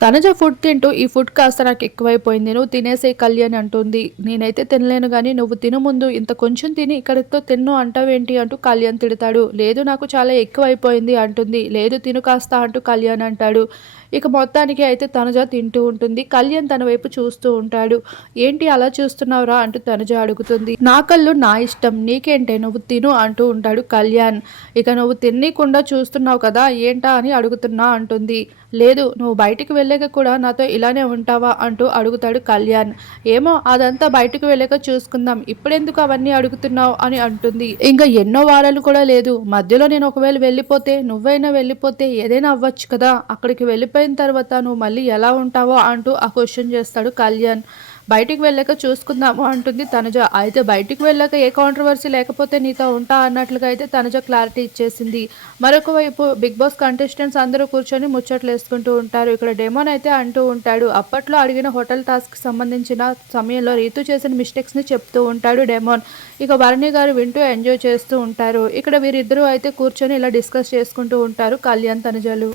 తనజ food తింటూ ఈ food కాస్త నాకు ఎక్కువైపోయింది. నువ్వు తినేసే కళ్యాణ్ అంటుంది. నేనైతే తినలేను కానీ నువ్వు తిను ముందు ఇంత కొంచెం తిని ఇక్కడితో తిన్ను అంటావేంటి అంటూ కళ్యాణ్ తిడతాడు. లేదు నాకు చాలా ఎక్కువైపోయింది అంటుంది. లేదు తిను కాస్త అంటూ కళ్యాణ్ అంటాడు. ఇక మొత్తానికి అయితే తనుజ తింటూ ఉంటుంది. కళ్యాణ్ తన వైపు చూస్తూ ఉంటాడు. ఏంటి అలా చూస్తున్నావురా అంటూ తనుజ అడుగుతుంది. నా కళ్ళు నా ఇష్టం. నీకేంటే నువ్వు తిను అంటూ ఉంటాడు కళ్యాణ్. ఇక నువ్వు తినకుండా చూస్తున్నావు కదా ఏంటా అని అడుగుతున్నా అంటుంది. లేదు నువ్వు బయటికి వెళ్ళి వెళ్ళాక కూడా నాతో ఇలానే ఉంటావా అంటూ అడుగుతాడు కళ్యాణ్. ఏమో అదంతా బయటకు వెళ్ళాక చూసుకుందాం. ఇప్పుడెందుకు అవన్నీ అడుగుతున్నావు అని అంటుంది. ఇంకా ఎన్నో వారాలు కూడా లేదు. మధ్యలో నేను ఒకవేళ వెళ్ళిపోతే నువ్వైనా వెళ్ళిపోతే ఏదైనా అవ్వచ్చు కదా. అక్కడికి వెళ్ళిపోయిన తర్వాత నువ్వు మళ్ళీ ఎలా ఉంటావో అంటూ ఆ క్వశ్చన్ చేస్తాడు కళ్యాణ్. బయటికి వెళ్ళాక చూసుకుందాము అంటుంది తనుజ. అయితే బయటికి వెళ్ళాక ఏ కాంట్రవర్సీ లేకపోతే నీతో ఉంటా అన్నట్లుగా అయితే తనుజ క్లారిటీ ఇచ్చేసింది. మరొక వైపు బిగ్ బాస్ కంటెస్టెంట్స్ అందరూ కూర్చొని ముచ్చట్లు వేసుకుంటూ ఉంటారు. ఇక్కడ డెమోన్ అయితే అంటూ ఉంటాడు. అప్పట్లో అడిగిన హోటల్ టాస్క్ సంబంధించిన సమయంలో రీతు చేసిన మిస్టేక్స్ని చెప్తూ ఉంటాడు డెమోన్ ఇక భరణి గారు వింటూ ఎంజాయ్ చేస్తూ ఉంటారు. ఇక్కడ వీరిద్దరూ అయితే కూర్చొని ఇలా డిస్కస్ చేసుకుంటూ ఉంటారు కళ్యాణ్ తనుజలు.